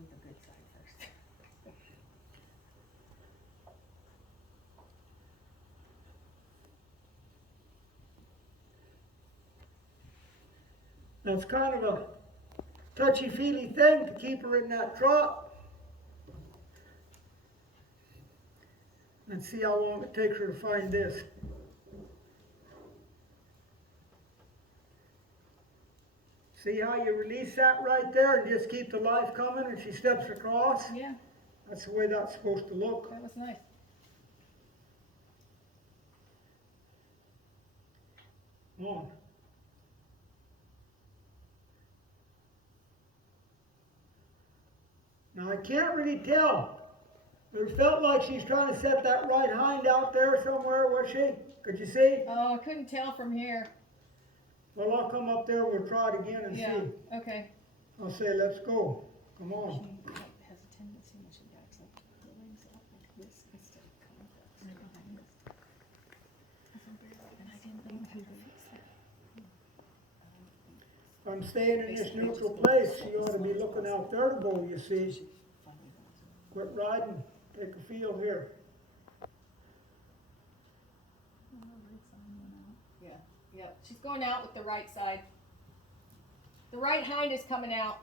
do the good side first. That's kind of a touchy-feely thing to keep her in that trot. And see how long it takes her to find this. See how you release that right there and just keep the life coming and she steps across? Yeah, That's the way that's supposed to look. that was nice. Come on. Now I can't really tell. It felt like she's trying to set that right hind out there somewhere, was she? Could you see? Oh, I couldn't tell from here. Well, I'll come up there, we'll try it again and Yeah, see. okay. I'll say, let's go. Come on. She has a tendency when she backs up, her legs up like this instead of coming behind this. And I didn't know how to fix that. If I'm staying in this neutral place, she ought to be looking out there to go, you see. Quit riding, take a feel here. Yeah, yeah, she's going out with the right side. The right hind is coming out.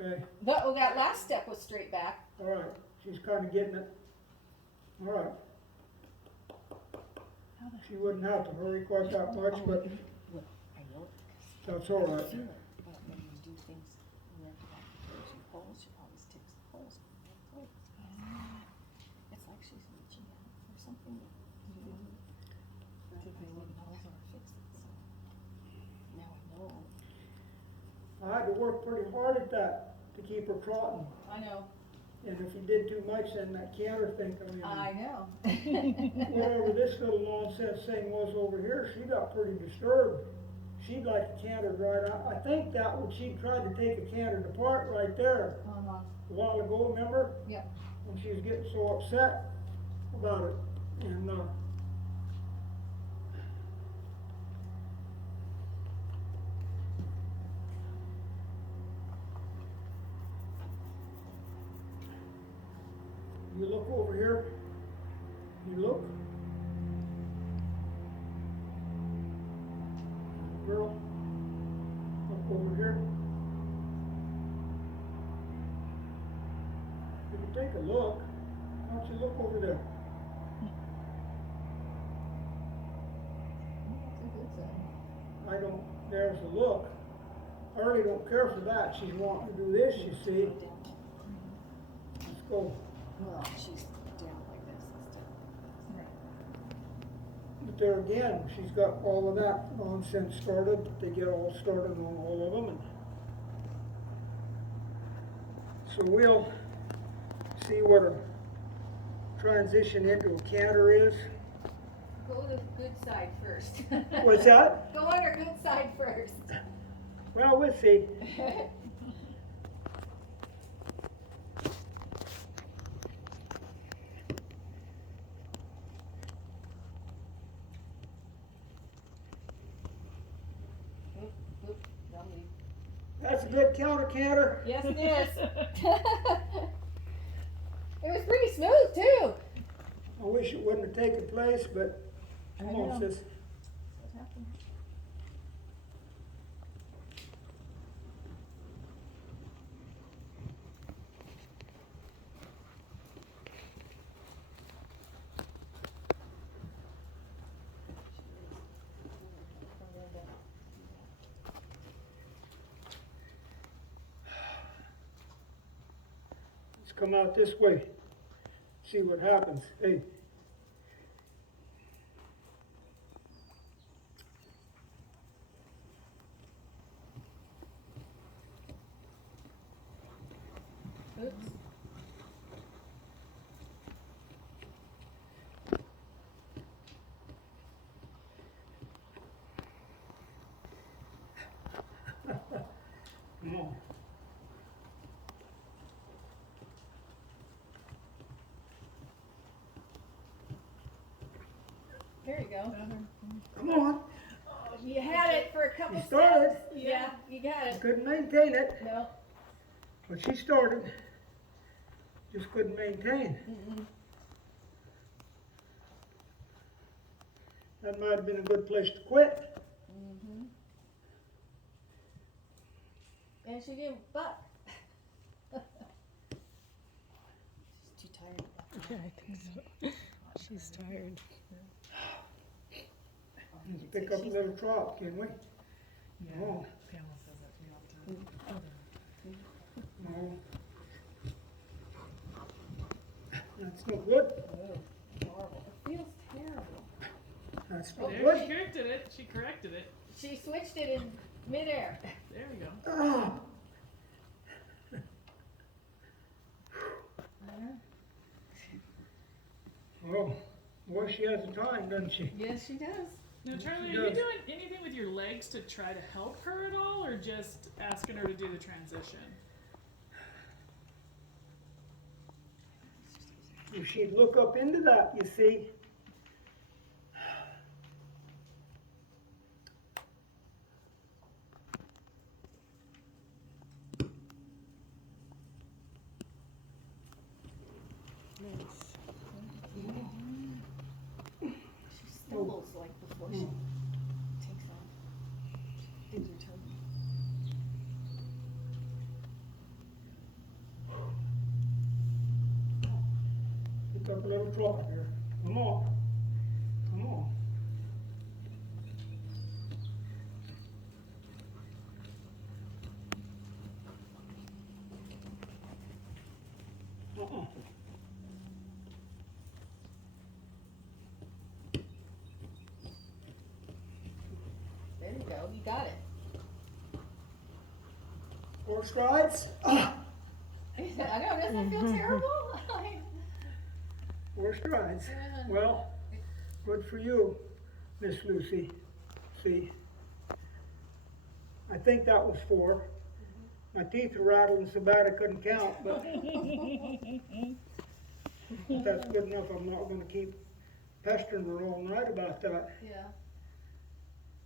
Okay, But, well, that last step was straight back. all right, she's kind of getting it. All right. She wouldn't have to hurry quite that much, but Well, I know it that's all right. feel it, but when you do things wherever that gives you holes, she always takes the holes. It's like she's reaching out for something that you didn't know how to fix it, so now I know. I had to work pretty hard at that to keep her trotting. I know. And if you did too much, then that canter thing come in. I know. Whatever this little nonsense thing was over here, she got pretty disturbed. She'd like to canter right out. I think that when she tried to take a canter apart right there Uh-huh. a while ago, remember? Yep. When she was getting so upset about it. And you look over here. You look. Girl, look over here. If you take a look, why don't you look over there? That's a good sign. I don't, there's a look. I really don't care for that. She's wanting to do this, you see. Let's go. Well, she's down like this instead of like this. But there again, she's got all of that nonsense started. They get all started on all of them. And so we'll see what a transition into a canter is. Go to the good side first. What's that? Go on her good side first. Well, we'll see. Oop, oop, don't leave. That's a good counter canter. Yes, it is. It was pretty smooth too. I wish it wouldn't have taken place, but come I on, know. sis. What happened? Let's come out this way. See what happens. Hey. Oops. Come on. There you go. Come on. You had it for a couple You started. steps. Yeah, you got it. Couldn't maintain it. No. But she started, just couldn't maintain. Mm-mm. That might have been a good place to quit. Mm-hmm. And she didn't buck. She's too tired. Yeah, I think so. She's tired. Let's pick up a little trot, can we? Yeah, No, Pamela says that to me all the time. no. That's no good. Horrible. It feels terrible. That's no There, good. she corrected it. She corrected it. She switched it in midair. There we go. Ah, well, boy, she has the time, doesn't she? Yes, she does. Now, Charlie, She are you does. doing anything with your legs to try to help her at all, or just asking her to do the transition? If she'd look up into that, you see. Nice. She stumbles like before she takes off. Digs her toe. Pick up a little trot here. Come on. Come on. Uh-uh. There you go. You got it. 4 strides. Ah, I know. Doesn't it feel terrible? 4 strides. Yeah. Well, good for you, Miss Lucy. See, I think that was 4. My teeth are rattling so bad I couldn't count, but if that's good enough. I'm not going to keep pestering her all night about that. Yeah.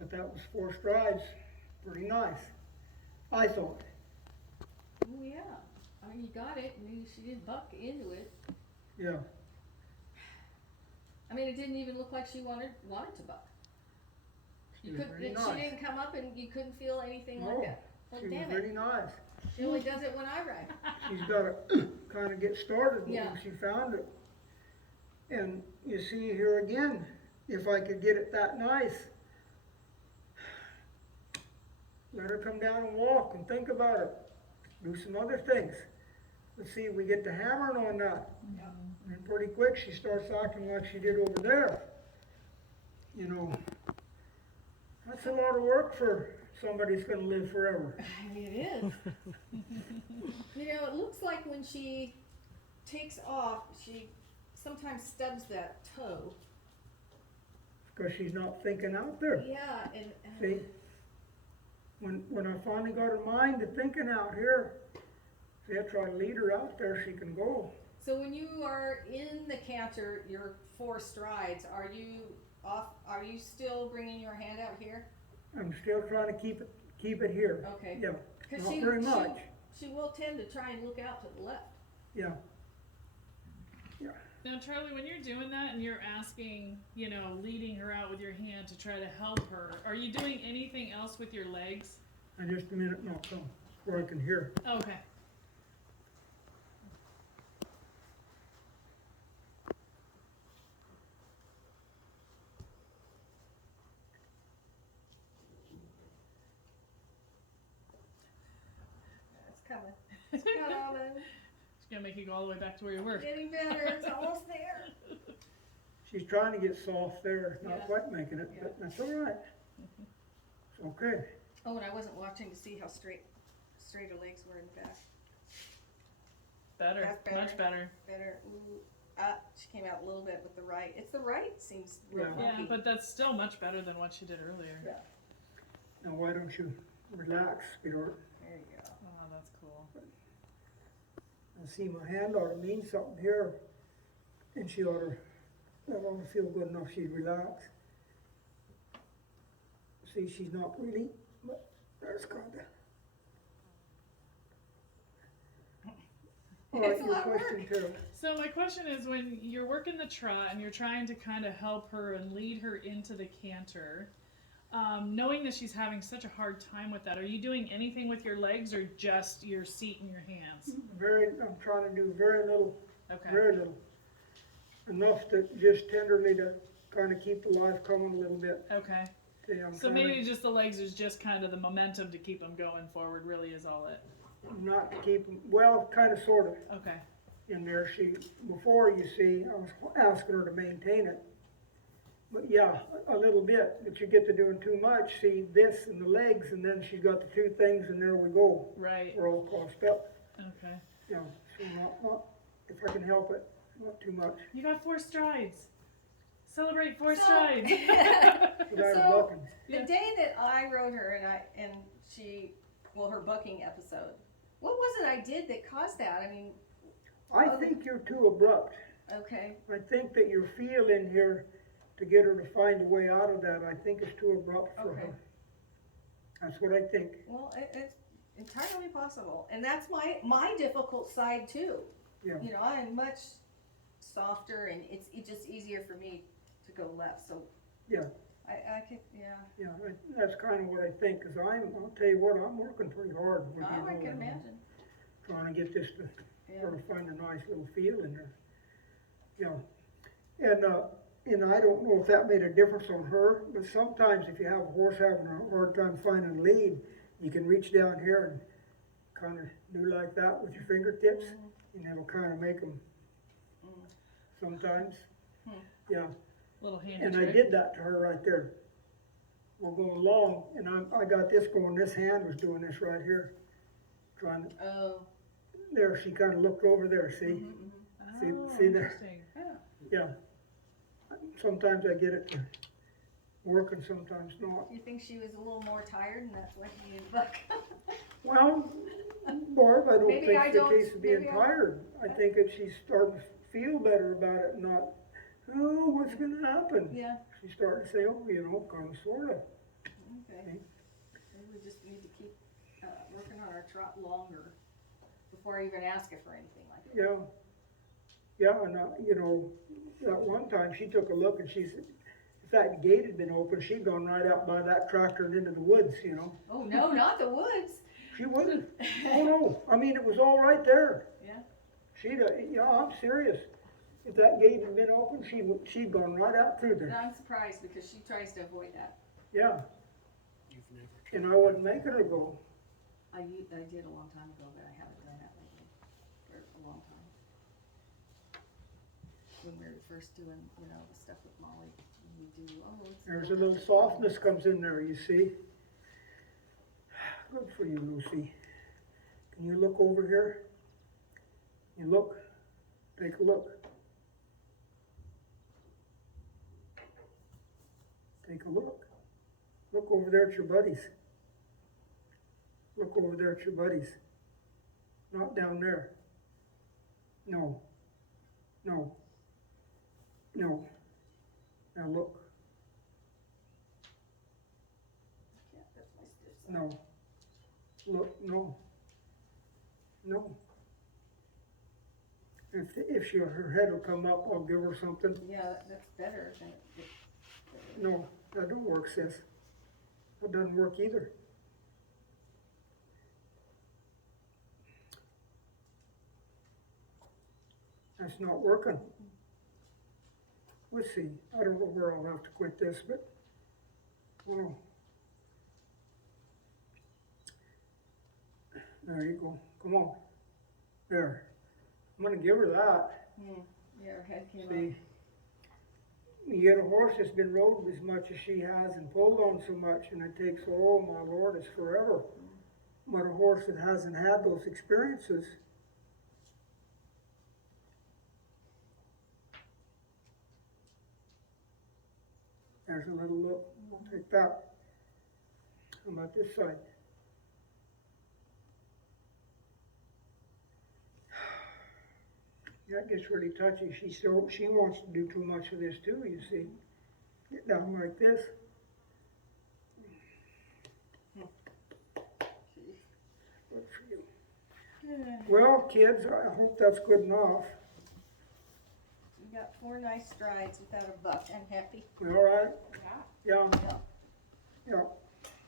But that was 4 strides. Pretty nice, I thought. Oh yeah. I mean, you got it. I mean, she didn't buck into it. Yeah. I mean, it didn't even look like she wanted to buck. She You was couldn't. really She nice. didn't come up, and you couldn't feel anything No, like that. Well, She was damn it. really nice. She only does it when I ride. She's got to kind of get started when Yeah. she found it. And you see here again, if I could get it that nice, let her come down and walk and think about it. Do some other things. Let's see if we get to hammering on that. Yeah. And pretty quick she starts acting like she did over there. You know, that's a lot of work for somebody that's going to live forever. I mean, it is. You know, it looks like when she takes off, she sometimes stubs that toe. Because she's not thinking out there. Yeah, and See, when I finally got her mind to thinking out here, see, I try to lead her out there, she can go. so when you are in the canter, your 4 strides, are you off? Are you still bringing your hand out here? I'm still trying to keep it here. Okay. Yeah, Because not very much. She will tend to try and look out to the left. Yeah, Now, Charlie, when you're doing that and you're asking, you know, leading her out with your hand to try to help her, are you doing anything else with your legs? and just a minute, no, come, where I can hear. Okay. It's coming. It's coming. It's gonna make you go all the way back to where you were. Getting better. It's almost there. She's trying to get soft there, not Yeah. quite making it, but that's all right. It's okay. Oh, and I wasn't watching to see how straight her legs were in the back. Better, That's better. much better. Better. Ooh. She came out a little bit with the right. It's the right seems real Yeah. Yeah, funky. but that's still much better than what she did earlier. Yeah. Now why don't you relax, sweetheart? There you go. Oh, that's cool. I see my hand ought to mean something here, and she ought to, that ought to feel good enough she'd relax. See, she's not really, but that's kind of. All right, It's a your lot of work. question, Tara. So my question is, when you're working the trot and you're trying to kind of help her and lead her into the canter, knowing that she's having such a hard time with that, are you doing anything with your legs or just your seat and your hands? I'm trying to do very little, Okay. very little. Enough to just tenderly to kind of keep the life coming a little bit. Okay. See, I'm So trying maybe just the legs is just kind of the momentum to keep them going forward. Really is all it. not to keep them, well, kind of, sort of. Okay. In there, before, you see, I was asking her to maintain it. But yeah, a little bit, but you get to doing too much, see, this and the legs, and then she's got the two things, and there we go. Right. We're all crossed up, Okay. you know, so not, if I can help it, not too much. You got 4 strides. Celebrate 4 So- strides. She got her So- bucking. The day that I rode her and she, well, her bucking episode, what was it I did that caused that? I mean, I think you're too abrupt. okay, I think that your feel in here to get her to find a way out of that, I think is too abrupt for Okay. her. That's what I think. well, it's entirely possible. And that's my difficult side too. Yeah. You know, I'm much softer and it's just easier for me to go left, so. Yeah. I could, yeah, Yeah, that's kind of what I think, because I'll tell you what, I'm working pretty hard with you. I know, can and imagine, trying to get this to yeah. sort of find a nice little feel in there. Yeah, and I don't know if that made a difference on her, but sometimes if you have a horse having a hard time finding a lead, you can reach down here and kind of do like that with your fingertips, and it'll kind of make them sometimes. Yeah. Little handy And I trick. did that to her right there. We're going along, and I got this going, this hand was doing this right here. Trying to, Oh, there, she kind of looked over there, see? see- Oh, see there? interesting. Yeah. Sometimes I get it to work and sometimes not. you think she was a little more tired and that's why she needed buck? Well, Barb, I don't Maybe think I it's the don't- case of being maybe I- tired. I think if she's starting to feel better about it, and not, oh, what's gonna happen? Yeah, She's starting to say, oh, you know, kind of, sorta. okay. Maybe we just need to keep, working on our trot longer before I even ask her for anything like that. Yeah. Yeah, and, you know, that one time she took a look and she said, if that gate had been open, she'd gone right out by that tractor and into the woods, you know. Oh, no, not the woods. She wouldn't. Oh, no. I mean, it was all right there. Yeah. Yeah, I'm serious. If that gate had been open, she'd gone right out through And there. I'm surprised because she tries to avoid that. Yeah. And I wasn't making her go. I did a long time ago, but I haven't done that lately for a long time. When we were first doing, you know, the stuff with Molly, we do, it's. There's a little softness comes in there, you see. Good for you, Lucy. Can you look over here? You look. Take a look. Take a look. Look over there at your buddies. Look over there at your buddies. Not down there. No. No. No. Now look. Yeah, that's my stiff side. No. Look, no. No. If her head will come up, I'll give her something. Yeah, that's better than No, that don't work, sis. That doesn't work either. That's not working. Let's see. I don't know where I'll have to quit this, but, oh. There you go. Come on. There. I'm gonna give her that. yeah, her head came up. See, you get a horse that's been rode as much as she has and pulled on so much, and it takes, oh my Lord, it's forever. But a horse that hasn't had those experiences, there's a little look. I'll take that. How about this side? That gets really touchy. She wants to do too much of this too, you see. Get down like this. Good for you. Well, kids, I hope that's good enough. You got 4 nice strides without a buck. I'm happy. We all right? Yeah. Yeah. Yeah.